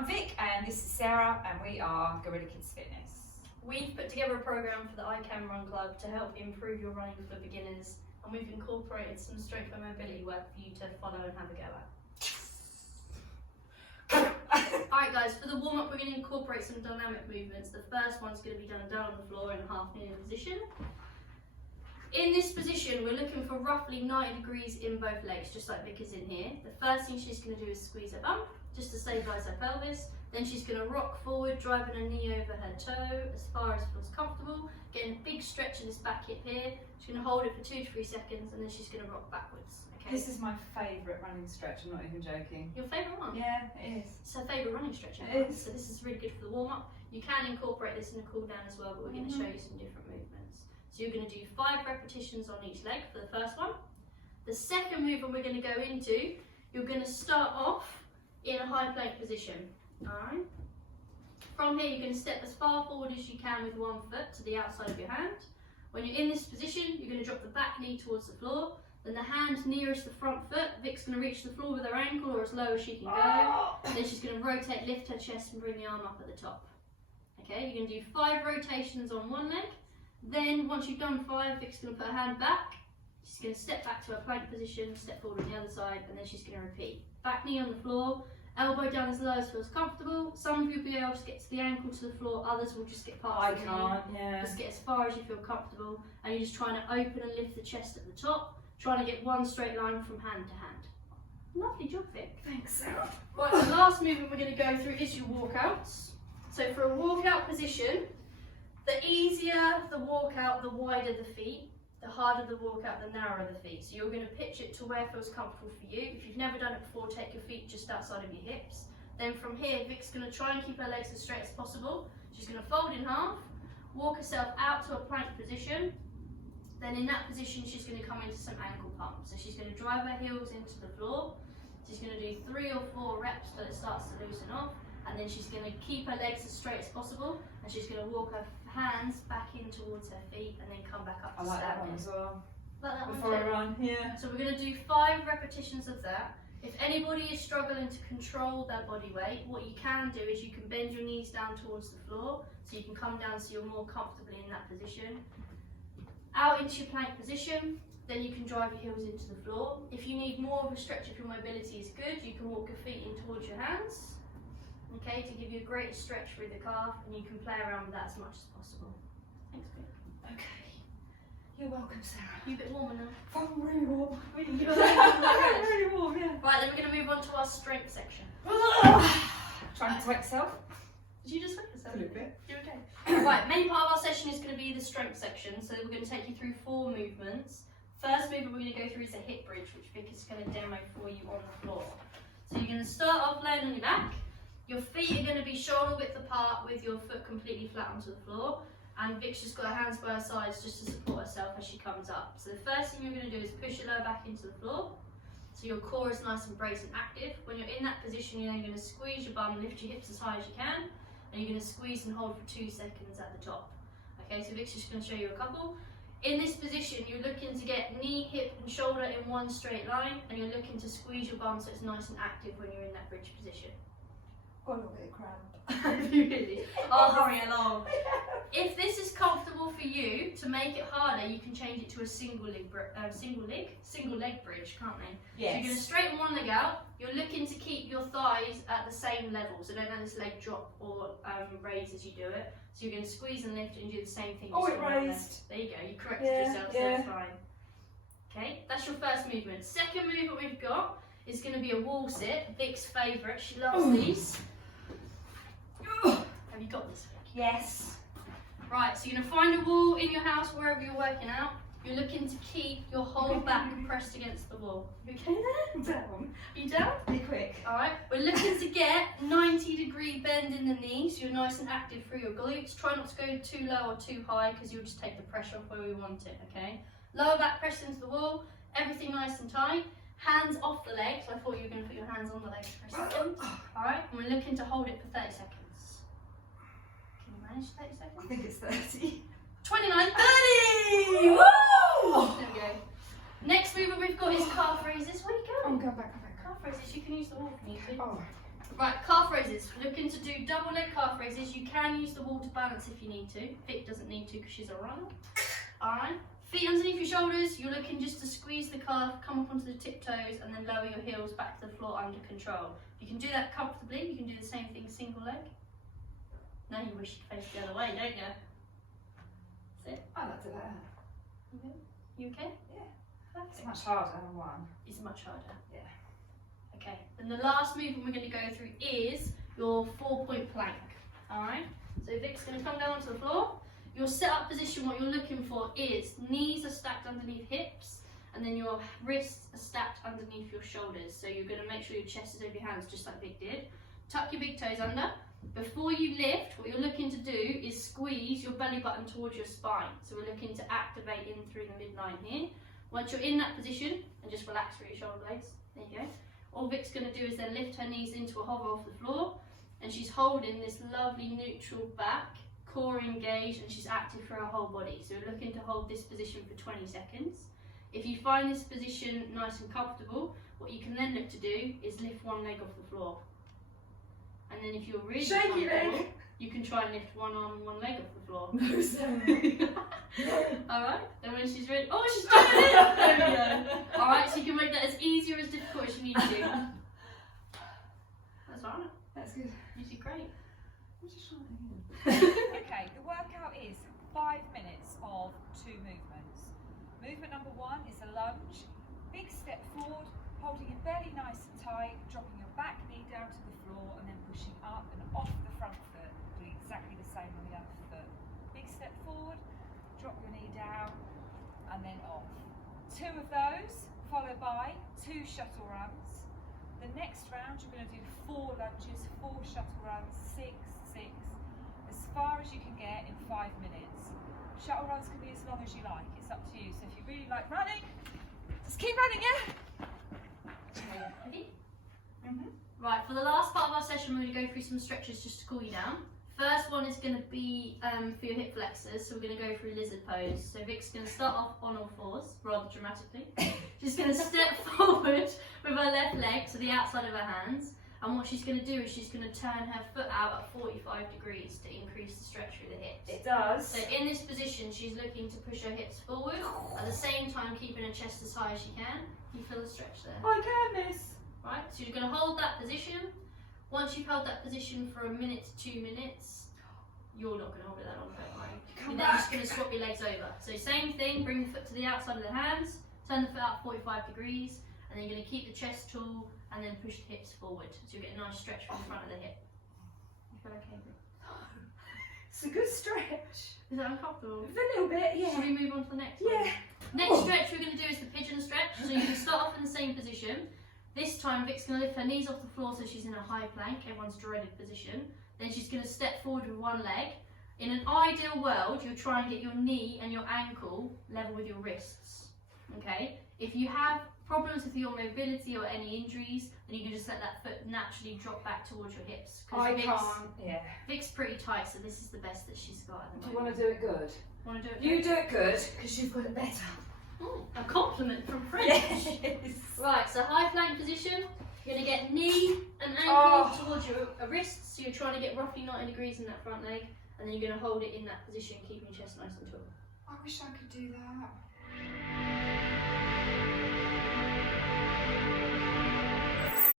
I'm Vic and this is Sarah and we are Gorilla Kids Fitness. We've put together a program for the I Can Run Club to help improve your running for beginners, and we've incorporated some strength and mobility work for you to follow and have a go at. Alright guys, for the warm-up we're going to incorporate some dynamic movements. The first one's going to be done down on the floor in a half kneeling position. In this position we're looking for roughly 90 degrees in both legs, just like Vic is in here. The first thing she's going to do is squeeze her bum, just to stabilise her pelvis. Then she's going to rock forward, driving her knee over her toe as far as feels comfortable, getting a big stretch in this back hip here. She's going to hold it for 2 to 3 seconds and then she's going to rock backwards. Okay. This is my favourite running stretch, I'm not even joking. Your favourite one? Yeah, it is. It's her favourite running stretch. It is. So this is really good for the warm-up. You can incorporate this in a cool down as well, but we're going to show you some different movements. So you're going to do 5 repetitions on each leg for the first one. The second movement we're going to go into, you're going to start off in a high plank position. Alright. From here you're going to step as far forward as you can with one foot to the outside of your hand. When you're in this position, you're going to drop the back knee towards the floor. Then the hand nearest the front foot, Vic's going to reach the floor with her ankle or as low as she can go. Then she's going to rotate, lift her chest and bring the arm up at the top. Okay, you're going to do 5 rotations on one leg. Then once you've done 5, Vic's going to put her hand back. She's going to step back to her plank position, step forward on the other side, and then she's going to repeat. Back knee on the floor, elbow down as low as feels comfortable. Some of you will be able to get to the ankle to the floor, others will just get past the knee. I can't, yeah. Just get as far as you feel comfortable, and you're just trying to open and lift the chest at the top, trying to get one straight line from hand to hand. Lovely job, Vic. Thanks, Sarah. Right, the last movement we're going to go through is your walkouts. So for a walkout position, the easier the walkout, the wider the feet. The harder the walkout, the narrower the feet. So you're going to pitch it to where it feels comfortable for you. If you've never done it before, take your feet just outside of your hips. Then from here, Vic's going to try and keep her legs as straight as possible. She's going to fold in half, walk herself out to a plank position. Then in that position, she's going to come into some ankle pumps. So she's going to drive her heels into the floor. She's going to do 3 or 4 reps till it starts to loosen off. And then she's going to keep her legs as straight as possible. And she's going to walk her hands back in towards her feet and then come back up to standing. I like that one as well. Like that Before one I run, yeah. So we're going to do 5 repetitions of that. If anybody is struggling to control their body weight, what you can do is you can bend your knees down towards the floor so you can come down so you're more comfortably in that position. Out into your plank position, then you can drive your heels into the floor. If you need more of a stretch if your mobility is good, you can walk your feet in towards your hands. Okay, to give you a great stretch through the calf, and you can play around with that as much as possible. Thanks, Vic. Okay. You're welcome, Sarah. You a bit warmer now? I'm really warm. Really? Really warm, yeah. Right, then we're going to move on to our strength section. Trying to sweat yourself? Did you just sweat yourself? A little bit. You're okay. Right, main part of our session is going to be the strength section, so we're going to take you through 4 movements. First movement we're going to go through is a hip bridge, which Vic is going to demo for you on the floor. So you're going to start off laying on your back. Your feet are going to be shoulder width apart with your foot completely flat onto the floor, and Vic's just got her hands by her sides just to support herself as she comes up. So the first thing you're going to do is push your lower back into the floor, so your core is nice and braced and active. When you're in that position, you're then going to squeeze your bum, lift your hips as high as you can, and you're going to squeeze and hold for 2 seconds at the top. Okay, so Vic's just going to show you a couple. In this position, you're looking to get knee, hip and shoulder in one straight line, and you're looking to squeeze your bum so it's nice and active when you're in that bridge position. Got a little bit of cramp. Really? I'll hurry along. If this is comfortable for you, to make it harder, you can change it to a single leg bridge, can't they? Yes. So you're going to straighten one leg out. You're looking to keep your thighs at the same level, so don't let this leg drop or raise as you do it. So you're going to squeeze and lift and do the same thing. Oh, it raised. There you go. You corrected yourself, so that's fine. Okay, that's your first movement. Second movement we've got is going to be a wall sit. Vic's favourite. She loves these. Have you got this, Vic? Yes. Right, so you're going to find a wall in your house wherever you're working out. You're looking to keep your whole back pressed against the wall. You okay there? Down. You down? Be quick. Alright, we're looking to get 90-degree bend in the knees, so you're nice and active through your glutes. Try not to go too low or too high because you'll just take the pressure off where we want it, okay? Lower back pressed into the wall, everything nice and tight. Hands off the legs. I thought you were going to put your hands on the legs for a second. Alright, and we're looking to hold it for 30 seconds. Can you manage 30 seconds? I think it's 30. 29, 30! Woo! There we go. Next movement we've got is calf raises. Where are you going? I'm going back. Calf raises, you can use the wall if you need to. Oh. Right, calf raises. Looking to do double leg calf raises. You can use the wall to balance if you need to. Vic doesn't need to because she's a runner. Alright. Feet underneath your shoulders. You're looking just to squeeze the calf, come up onto the tiptoes, and then lower your heels back to the floor under control. You can do that comfortably. You can do the same thing single leg. Now you wish you'd face the other way, don't you? That's it. I like to do that. You okay? Yeah. It's Perfect. much harder than one. It's much harder. Yeah. Okay, then the last movement we're going to go through is your 4-point plank. Alright, so Vic's going to come down onto the floor. Your set-up position, what you're looking for is knees are stacked underneath hips, and then your wrists are stacked underneath your shoulders. So you're going to make sure your chest is over your hands, just like Vic did. Tuck your big toes under. Before you lift, what you're looking to do is squeeze your belly button towards your spine. So we're looking to activate in through the midline here. Once you're in that position, and just relax through your shoulder blades. There you go. All Vic's going to do is then lift her knees into a hover off the floor, and she's holding this lovely neutral back, core engaged, and she's active for her whole body. So we're looking to hold this position for 20 seconds. If you find this position nice and comfortable, what you can then look to do is lift one leg off the floor. And then if you're really shaky leg, you can try and lift one arm and one leg off the floor. No, Sarah. Alright, then when she's ready, oh, she's doing it! There we go. Alright, so you can make that as easy or as difficult as you need to. That's alright. That's good. You did great. Okay, the workout is 5 minutes of 2 movements. Movement number 1 is a lunge. Big step forward, holding your belly nice and tight, dropping your back knee down to the floor, and then pushing up and off the front foot. Doing exactly the same on the other foot. Big step forward, drop your knee down, and then off. 2 of those, followed by 2 shuttle runs. The next round, you're going to do 4 lunges, 4 shuttle runs, 6, 6, as far as you can get in 5 minutes. Shuttle runs can be as long as you like, it's up to you. So if you really like running, just keep running, yeah? Ready? Right, for the last part of our session, we're going to go through some stretches just to cool you down. First one is going to be for your hip flexors, so we're going to go through lizard pose. So Vic's going to start off on all fours, rather dramatically. She's going to step forward with her left leg to the outside of her hands, and what she's going to do is she's going to turn her foot out at 45 degrees to increase the stretch through the hips. It does. So in this position, she's looking to push her hips forward, at the same time keeping her chest as high as she can. You feel the stretch there? I can, miss. Right, so you're going to hold that position. Once you've held that position for 1 minute to 2 minutes, you're not going to hold it that long, don't worry. You're then just going to swap your legs over. So same thing, bring the foot to the outside of the hands, turn the foot out 45 degrees, and then you're going to keep the chest tall and then push the hips forward. So you get a nice stretch from the front of the hip. You feel okay? It's a good stretch. Is that uncomfortable? A little bit, yeah. Should we move on to the next one? Yeah. Next stretch we're going to do is the pigeon stretch. So you can start off in the same position. This time Vic's going to lift her knees off the floor so she's in a high plank, everyone's dreaded position. Then she's going to step forward with one leg. In an ideal world, you'll try and get your knee and your ankle level with your wrists. Okay? If you have problems with your mobility or any injuries, then you can just let that foot naturally drop back towards your hips. I can't, yeah. Vic's pretty tight, so this is the best that she's got at the Do moment. you want to do it good? Want to do it? You do it good, because you've got it better. Ooh, a compliment from French. Yes. Right, so high plank position. You're going to get knee and ankle towards your wrists, so you're trying to get roughly 90 degrees in that front leg, and then you're going to hold it in that position, keeping your chest nice and tall. I wish I could do that.